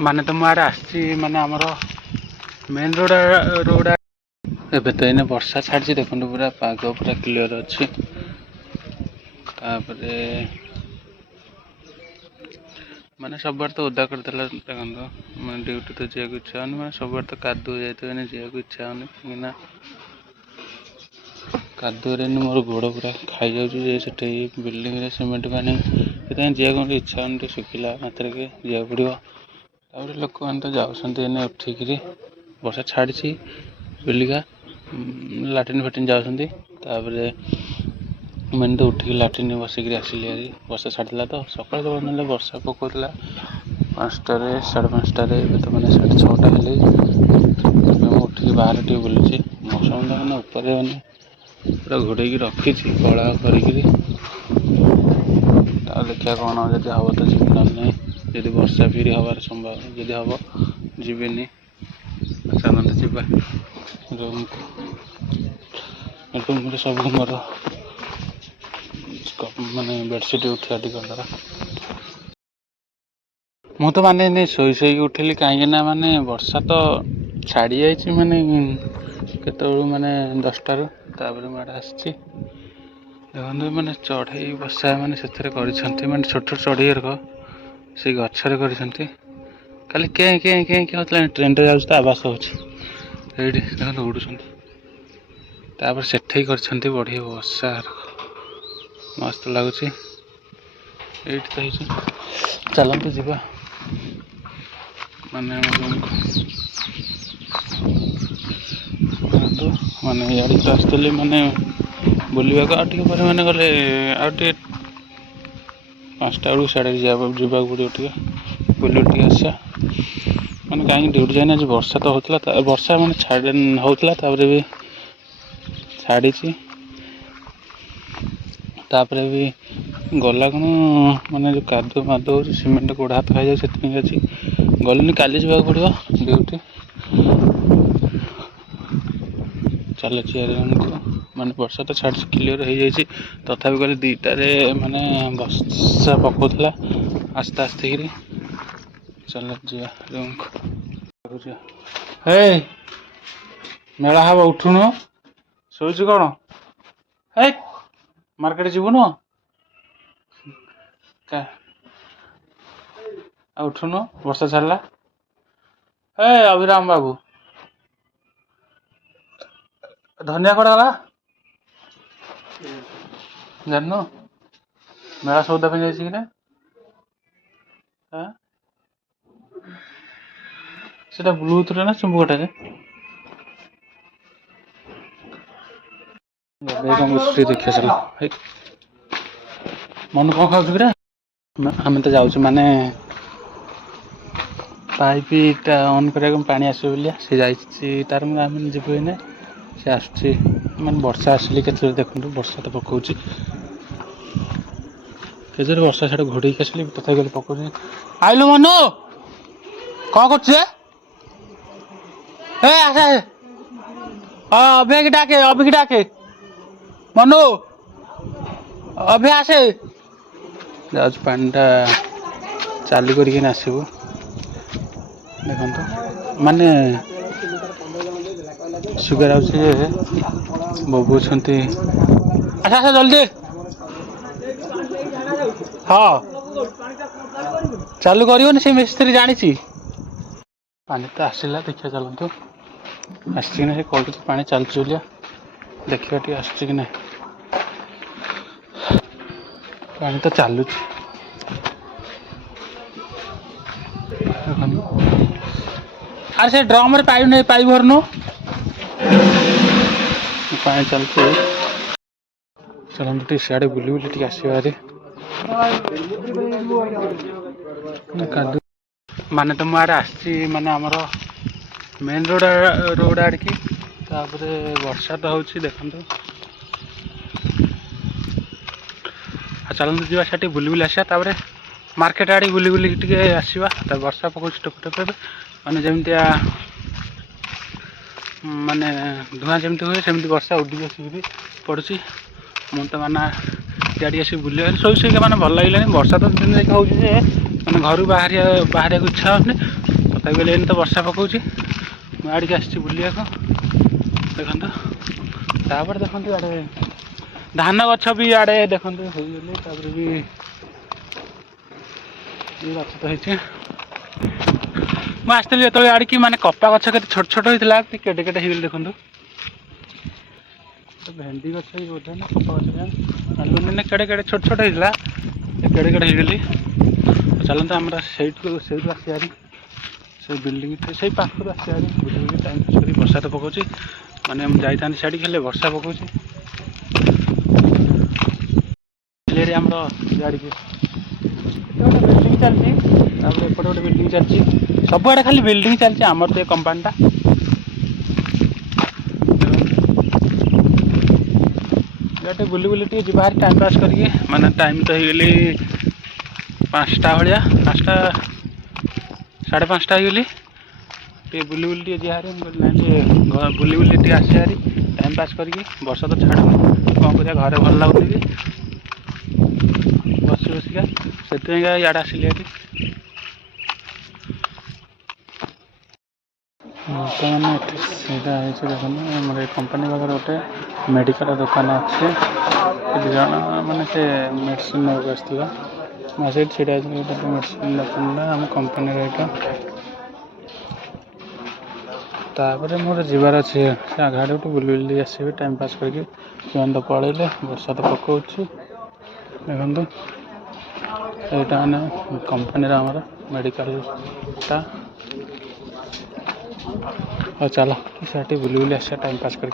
माने तो मुझे आसची माने आमर मेन रोड एबे तो इने वर्षा छाड़ी देखो पूरा पाग पूरा क्लीयर अच्छी माने सब तो ओदा करदेला देखो मैं ड्यूटी तो जाक इच्छा होनी मैं सब तो कादू जाते जाक इच्छा होनी कहीं कादुरे मोर गोड़ पूरा खाई जाऊँगी बिल्डिंग सीमेंट पानी जाक इच्छा होनी शुखिला मात्र के जाक पड़ो लोक मैंने तो जाऊँ उठिक वर्षा छाड़ी बिलिका लाट्रिन फाट्रिन जाऊँगी मैंने तो उठिक लाट्रिन बसिक आसिली हारी वर्षा छाड़ा तो सकाल ना वर्षा पकड़ा 5टार 5:30 तो मैंने 6:30 हेल्ले उठिक बाहर टे बुलूची मौसम मैंने ऊपर मैंने पूरा घोड़े रखी कला कर देखा कौन जब हम तो जी ना जब वर्षा फिर हबार संभावना जब हम जीवेनि चलते जावा रूम को सब मोर माने बेडसीट उठा गला मु तो माने शोई शोक उठिली कहीं माने वर्षा तो छाड़ी जाइए माने केत माने 10टार मुझे आसी देखो मैंने चढ़ई बसा मैंने से माने छोट छोट चढ़ई से गचर कर खाली के होता ट्रेन जाऊँ आवास हो देखो उड़ूर से बढ़िया बसा मस्त लगुच ये तो चलते जावा माने माने इे तो आसती माने बुलवा को मैंने गले आटे 5टा बेलू साढ़े जावाक पड़ो टे बुल आसा मैंने कहीं ड्यूटी जाए आज वर्षा तो होता वर्षा मैंने छाड़ होता भी छाड़ी भी गला कौन माने जो कादु मादु हो सीमेंट गोड़ हाथ खाई जाए से गलुनि काली जावाक पड़ो ड्यूटी चलती माने वर्षा तो छाड़ी क्लीयर हो जाए तथा गले 2टार माने वर्षा पकाला आस्ते आस्ते कि चल जा रूम को हे मेला हम उठुन शोच कौन है मार्केट जीवन उठुन वर्षा छाड़ा हे अभिराम बाबू धनिया कड़ा गला जान मेला सौदा पे जाए सेटा ब्लूटूथ ना चुंबकटारे देखिए चल मन कौन खाऊ कि आम तो जाऊँ माने पाइपटा ऑन करा पानी आसो बोलिया से जार आम जीव से आसुची मैंने वर्षा आसिली के देखो वर्षा तो पकाऊँ के वर्षा साढ़े घोड़े आसिली तथा गले पकाऊँ आइलु मनु कौन कर अभि डाके मनु अभि आसे जा पानीटा चालू करके आसबू देखो माने सुगर बबू आसा जल्दी हाँ चालू कर से मिस्त्री जानी पानी तो आसला देखिए चलतु आसना से कौन पानी चलती बोलिया देखा आसना पानी तो चलु अरे से ड्रम रे पाइप नहीं पाइप भरनु पानी चलते चलते सियाड़े बुली बुली टी आसबारे माने तो मुझे आसची माने आमर मेन रोड आड़ की वर्षा तो हो देखो चलते जावा से बुली बुली आसा मार्केट आड़ी बुली बुली टे आसवा वर्षा पकाऊ टप टप माने जमतिया माने धुआं जमती हुए सेमती वर्षा उड़ी आसिक पड़ुची मुझे माना इे आस बुले शोक मैंने भल लगे वर्षा तो दिन देखा हो घर बाहर इच्छा होनी କହିଲେ ଏମିତି ତ ବର୍ଷା ପକାଉଛି ମୁଁ ଆଡ଼ିକି ଆସିଛି ବୁଲିବାକୁ ଦେଖନ୍ତୁ। ତାପରେ ଦେଖନ୍ତୁ ଇଆଡ଼େ ଧାନ ଗଛ ବି ଇଆଡ଼େ ଦେଖନ୍ତୁ ହେଇଗଲି। ତାପରେ ବି ଗଛ ତ ହେଇଛି। ମୁଁ ଆସିଥିଲି ଯେତେବେଳେ ଆଡ଼ିକି ମାନେ କପା ଗଛ କେତେ ଛୋଟ ଛୋଟ ହେଇଥିଲା କେଡ଼େ କେଡ଼େ ହେଇଗଲି ଦେଖନ୍ତୁ। ଭେଣ୍ଡି ଗଛ ବି ବୋଧେ ନା କପା ଗଛ ମାନେ କେଡ଼େ କେଡ଼େ ଛୋଟ ଛୋଟ ହେଇଥିଲା କେଡ଼େ କେଡ଼େ ହେଇଗଲି। ଚାଲନ୍ତୁ ଆମର ସେଇଠୁ ଆସିବା ହାରି ସେଇ ବିଲ୍ଡିଂ ସେଇ ପାଖରୁ ଆସିବା ହାରି ବୁଲି ବୁଲି ଟାଇମ୍ ପାସ୍ କରି। ବର୍ଷା ତ ପକାଉଛି ମାନେ ମୁଁ ଯାଇଥାନ୍ତି ସିଆଡ଼ିକି ହେଲେ ବର୍ଷା ପକାଉଛି। ଆମର ଇଆଡ଼ିକି ଗୋଟେ ବିଲ୍ଡିଂ ଚାଲିଛି ତାପରେ ଏପଟେ ଗୋଟେ ବିଲ୍ଡିଂ ଚାଲିଛି ସବୁଆଡ଼େ ଖାଲି ବିଲ୍ଡିଂ ଚାଲିଛି ଆମର ତ ଏ କମ୍ପାନୀଟା। ଟିକେ ବୁଲି ବୁଲି ଟିକେ ଯିବା ହାରି ଟାଇମ୍ ପାସ୍ କରିକି ମାନେ ଟାଇମ୍ ତ ହେଇଗଲି 5ଟା ଭଳିଆ 5ଟା 5:30 ହେଇଗଲି। ଟିକେ ବୁଲି ବୁଲି ଟିକେ ଯିବା ହାରି ମୁଁ କହିଲି ନାଇଁ ଟିକେ ବୁଲି ବୁଲି ଟିକେ ଆସିବା ହାରି ଟାଇମ୍ ପାସ୍ କରିକି। ବର୍ଷା ତ ଛାଡ଼ୁନି କ'ଣ କରିବା ଘରେ ଭଲ ଲାଗୁନି ବି ବସି ବସିକା ସେଥିପାଇଁକା ଇଆଡ଼େ ଆସିଲି ହାରି। ବର୍ତ୍ତମାନ ଏଠି ସେଇଟା ହେଇଛି ଦେଖନ୍ତୁ ଆମର ଏ କମ୍ପାନୀ ପାଖରେ ଗୋଟେ ମେଡ଼ିକାଲ ଦୋକାନ ଅଛି। 2 ଜଣ ମାନେ ସେ ମେଡ଼ିସିନ୍ ନେବାକୁ ଆସିଥିଲା ସେଇଠି ଛିଡ଼ା ହେଇଛି ଗୋଟେ ମେଡ଼ିସିନ୍ ଦୋକାନଟା ଆମ କମ୍ପାନୀର ଏଇଟା। ତାପରେ ମୋର ଯିବାର ଅଛି ସେ ଆଘାଡ଼େ ଗୋଟେ ବୁଲି ବୁଲି ଆସିବି ଟାଇମ୍ ପାସ୍ କରିକି। ସେମାନେ ତ ପଳେଇଲେ ବର୍ଷା ତ ପକାଉଛି ଦେଖନ୍ତୁ। ଏଇଟା ମାନେ କମ୍ପାନୀର ଆମର ମେଡ଼ିକାଲଟା। ହଉ ଚାଲ ସେଠି ବୁଲି ବୁଲି ଆସିବା ଟାଇମ୍ ପାସ୍ କରିକି।